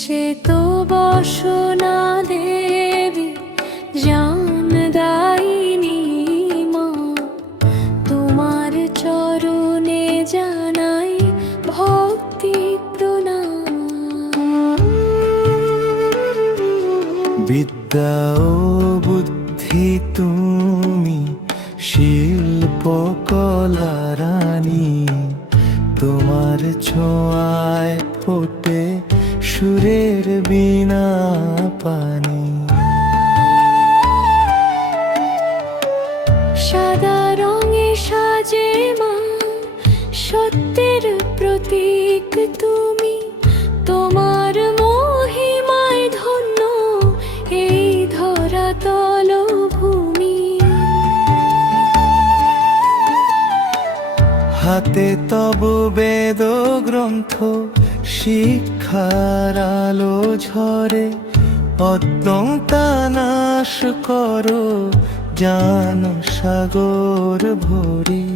সে তো বসনা দেবী জান দায়িনী মা, তোমার চরণে জানাই ভক্তি প্রণাম। বিদ্যা ও বুদ্ধি তুমি শিল্পকলা রানী, তোমার ছোঁয়ায় ফোটে সুরের বীণা পানি। সাদা রঙে সাজে মা, সত্যের প্রতীক তুমি, তোমার মহিমায় ধন্য এই ধরাতল ভূমি। হাতে তব বেদ গ্রন্থ, শিক্ষার আলো ঝরে, অদ্যঙ্তা নাশ করো জান সাগর ভরি।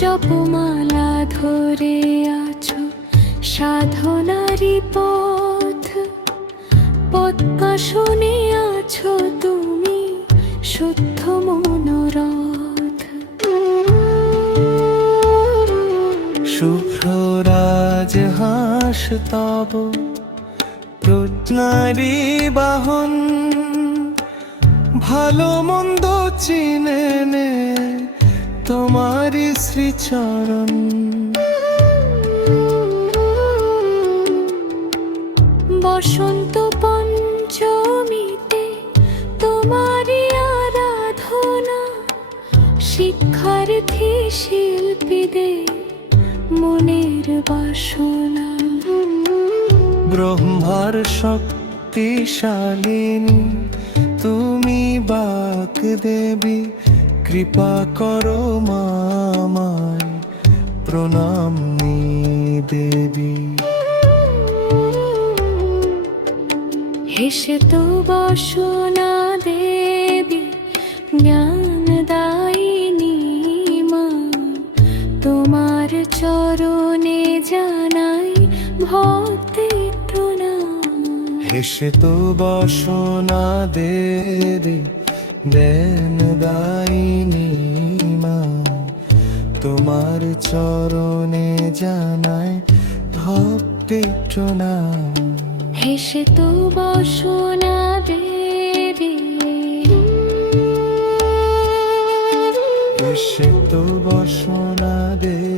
জপমালা ধরে আছো সাধনারি পথ, পদ্মাসনে আছো তুমি শুদ্ধ মনোরথ। শুভ্র রাজহাঁস তব প্রজ্ঞারি বাহন, ভালো মন্দ চিনে নে তোমারি শ্রীচরণ। বসন্ত পঞ্চমীতে তোমারি আরাধনা, শিক্ষার্থী শিল্পীদের মনের বাসনা। ব্রহ্মার শক্তিশালিনী তুমি বাক দেবী, কৃপা করো মামায় প্রণাম দেবী। হেসে তো বসনা দেবী জ্ঞান দায়িনী মা, তোমার চরণে জানাই ভক্তি প্রণাম। হেসে তো বসনা দেবী দেন দায়িনী মা, তোমার চরণে জানাই ভক্তি প্রণাম। হেসে তো বসনা দেবী, হেসে তো বসনা দেবী।